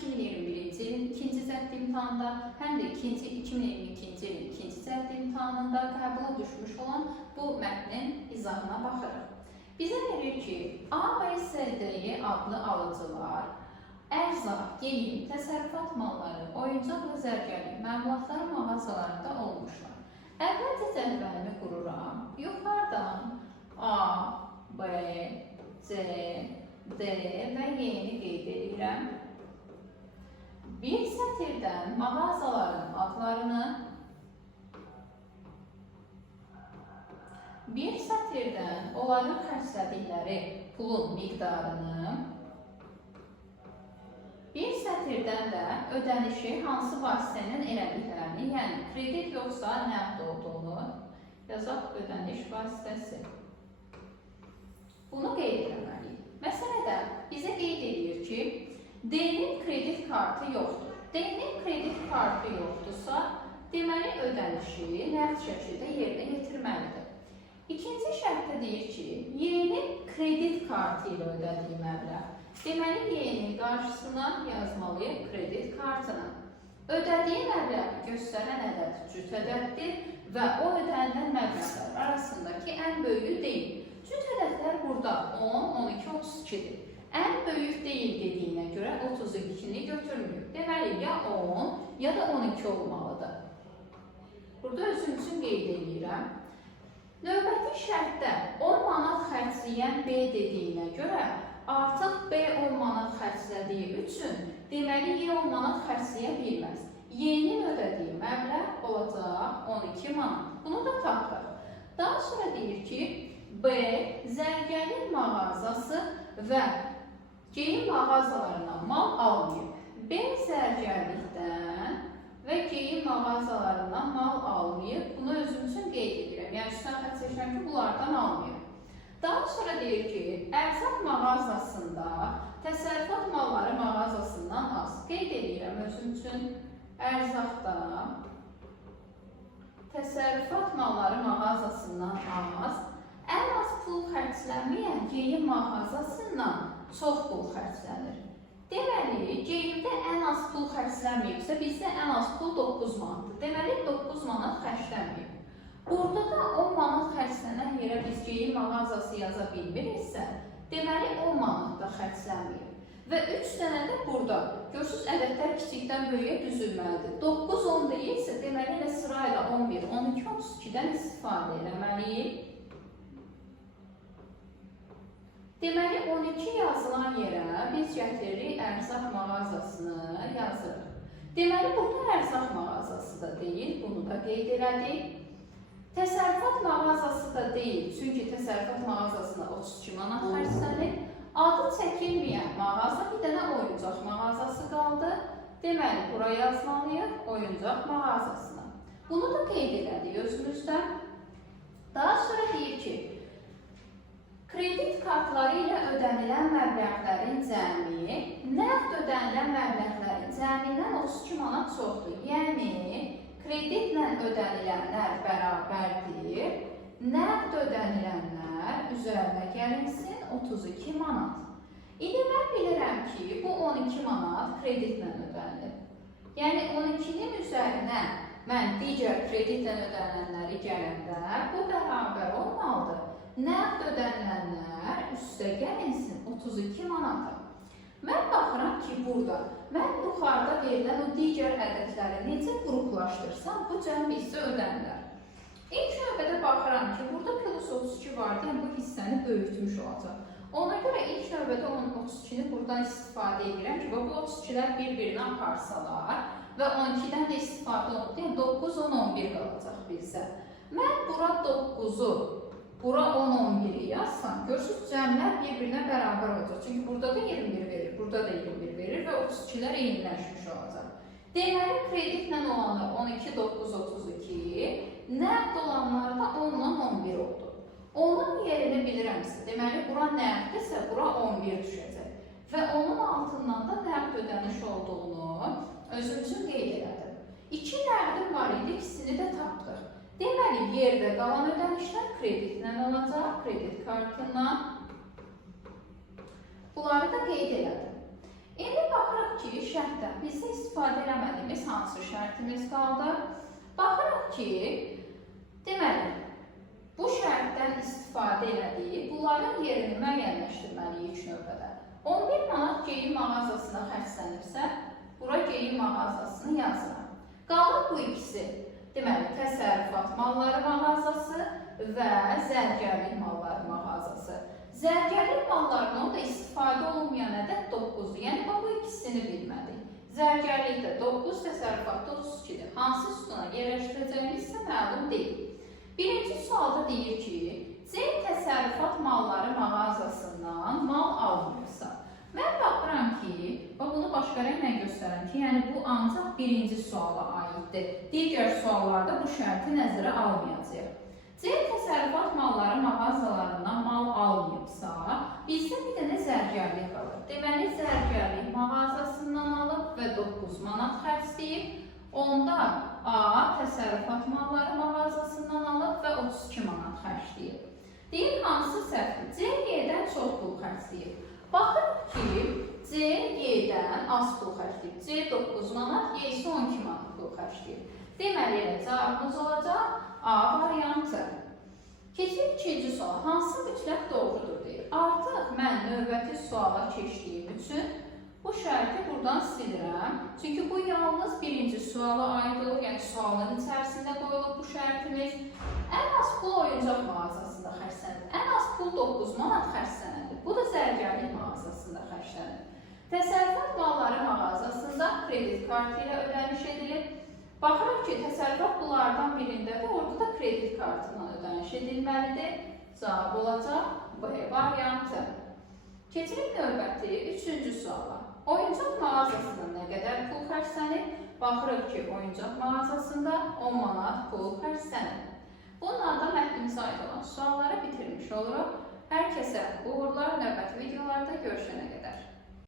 2021-ci ilin ikinci cəhd imtahanında, həm də 2022-ci ilin ikinci cəhd imtahanında qəbula düşmüş olan bu mətnin izahına baxırıq. Bizə verir ki, A və SDY adlı alıcılar ərzaq, geyim, təsərrüfat malları, oyuncaq və zərgərlik məmulatları mağazalarında olmuşlar. Əvvəlcə cədvəlini qururam. Yuxarıdan A, B, C, D və Y-ni qeyd edirəm. Bir sətirdən mağazaların adlarını, bir sətirdən onların xərclədikləri pulun miqdarını, bir sətirdən də ödənişi hansı vasitənin elədiklərini, yəni kredit yoxsa nəqd olduğunu yazaq, ödəniş vasitəsi. Bunu qeyd etməliyik. Məsələdə bizə qeyd edir ki, D-nin kredit kartı yoxdur. D-nin kredit kartı yoxdursa, deməli ödənişi nəqd şəkildə yerinə yetirməlidir. İkinci şərtdə deyir ki, Y-nin kredit kartı ilə ödədiyi məbləğ. Deməli, Y-nin qarşısına yazmalıyıq kredit kartını. Ödədiyi məbləği göstərən ədəd cüt ədəddir və o ödənilən məbləğlər arasındakı ən böyüyü deyil. Cüt ədədlər burada 10, 12, 32-dir. Ən böyük deyil dediyinə görə 32-ni götürmüyor. Deməli, ya 10 ya da 12 olmalıdır. Burada özüm üçün qeyd edirəm. Növbəti şərtdə 10 manat xərcləyən B dediyinə görə artıq B 10 manat xərclədiyi üçün deməli Y 10 manat xərcləyə bilməz. Y-nin ödədiyi məbləğ olacaq 12 manat. Bunu da tapdıq. Daha sonra deyir ki, B zərgərlik mağazası və geyim mağazalarından mal almayıb. B zərgərlikdən və geyim mağazalarından mal almayıb. Bunu özüm üçün qeyd edirəm. Yəni, üstdən xət seçirəm ki, bunlardan almayıb. Daha sonra deyir ki, ərzaq mağazasında təsərrüfat malları mağazasından az. Qeyd edirəm özüm üçün ərzaqda təsərrüfat malları mağazasından az. Ən az pul xərclənməyən geyim mağazasından çox pul xərclənir. Deməli, geyimdə ən az pul xərclənməyibsə, bizdə ən az pul 9 manatdır. Deməli, 9 manat xərclənməyib. Burada da 10 manat xərclənən yerə biz geyim mağazası yaza bilmiriksə, deməli 10 manat da xərclənməyib. Və 3 dənə də burada. Görürsünüz, ədədlər kiçikdən böyüyə düzülməlidir. 9, 10 deyilsə, deməli elə sırayla 11, 12, 32-dən istifadə eləməliyik. Deməli, 12 yazılan yerə biz gətiririk ərzaq mağazasını yazırıq. Deməli, burada ərzaq mağazası da deyil, bunu da qeyd elədik. Təsərrüfat mağazası da deyil, çünki təsərrüfat mağazasına 32 manat xərclənir. Adı çəkilməyən mağaza, bir dənə oyuncaq mağazası qaldı. Deməli, bura yazmalıyıq oyuncaq mağazasına. Bunu da qeyd elədik özümüzdə. Daha sonra deyir ki, kredit kartları ilə ödənilən məbləğlərin cəmi, nəqd ödənilən məbləğlərin cəmindən 32 manat çoxdur. Yəni, kreditlə ödənilənlər bərabərdir, nəqd ödənilənlər üzərinə gəlinsin 32 manat. İndi mən bilirəm ki, bu 12 manat kreditlə ödənilir. Yəni, 12-nin üzərinə mən digər kreditlə ödənilənləri gələndə bu bərabər olmalıdır. Nəqd ödənilənlər üstə gəlinsin 32 manata. Mən baxıram ki, burada mən yuxarıda verilən o digər ədədləri necə qruplaşdırsam, bu cəmi hissə ödənilər. İlk növbədə baxıram ki, burada plus 32 vardı, yəni bu hissəni böyütmüş olacaq. Ona görə ilk növbədə 32-ni buradan istifadə edirəm ki, bu 32-lər bir-birini aparsalar və 12-dən də istifadə olunur. Yəni 9, 10, 11 qalacaq bizdə. Mən bura 9-u, bura 10, 11-i yazsam, görürsünüz, cəmlər bir-birinə bərabər olacaq. Çünki burada da 21 verir, burada da 21 verir və 32-lər eyniləşmiş olacaq. Deməli, kreditlə olanlar 12, 9, 32, nəqd olanlar da 10-dan 11 oldu. Onun yerini bilirəmsə, deməli, bura nəqddirsə, bura 11 düşəcək. Və onun altından da nəqd ödəniş olduğunu özüm üçün qeyd elədim. 2 nəqdim var idi, ikisini də tapdıq. Deməli, yerdə qalan ödənişlər kreditlə olacaq, kredit kartından. Bunları da qeyd elədim. İndi baxırıq ki, şərtdən bizdə istifadə eləmədiyimiz hansı şərtimiz qaldı? Baxırıq ki, deməli, bu şərtdən istifadə elədiyi, bunların yerini müəyyənləşdirməliyik ilk növbədə. 11 manat geyim mağazasına xərclənibsə, bura geyim mağazasını yazıram. Qalır bu ikisi, deməli, təsərrüfat malları mağazası və zərgərlik malları mağazası. Zərgərlik mallarından da istifadə olunmayan ədəd 9-dur. Yəni, bu ikisini bilmədik. Zərgərlikdə 9, təsərrüfatda 32-dir. Hansı sütuna yerləşdirəcəyimiz isə məlum deyil. Birinci sualda deyir ki, C təsərrüfat malları mağazasından mal almıyorsa. Mən baxıram ki, bunu başqa rənglə göstərəm ki, yəni bu ancaq birinci suala aiddir. Digər suallarda bu şərti nəzərə almayacaq. C təsərrüfat malları mağazalarından mal almayıbsa, bizdə bir dənə zərgərlik qalır. Deməli, zərgərlik mağazasından alıb və 9 manat xərcləyib. Onda A təsərrüfat malları mağazasından alıb və 32 manat xərcləyib. Deyir, hansı səhvdir? C Y-dən çox pul xərcləyib. Baxırıq ki, C Y-dən az pul xərcləyib. C 9 manat, Y isə 12 manat pul xərcləyib. Deməli, cavabımız olacaq A variantı. Keçirik ikinci suala. Hansı mütləq doğrudur deyir. Artıq mən növbəti suala keçdiyim üçün bu şərti buradan silirəm. Çünki bu yalnız birinci suala aid olur. Yəni, sualın içərisində qoyulub bu şərtimiz. Ən az pul oyuncaq mağazasında xərclənir. Ən az pul 9 manat xərclənir. Bu da zərgərlik mağazasında xərclənir. Təsərrüfat malları mağazasında kredit kartı ilə ödəniş edilir. Baxırıq ki, təsərrüfat bunlardan birindədir, orada da kredit kartından ödəniş edilməlidir. Cavab olacaq B variantı. Keçirik növbəti, üçüncü suala. Oyuncaq mağazasında nə qədər pul xərclənir? Baxırıq ki, oyuncaq mağazasında 10 manat pul xərclənir. Bununla da mətnimizə aid olan sualları bitirmiş oluruq. Hər kəsə uğurlar, növbəti videolarda görüşənə qədər.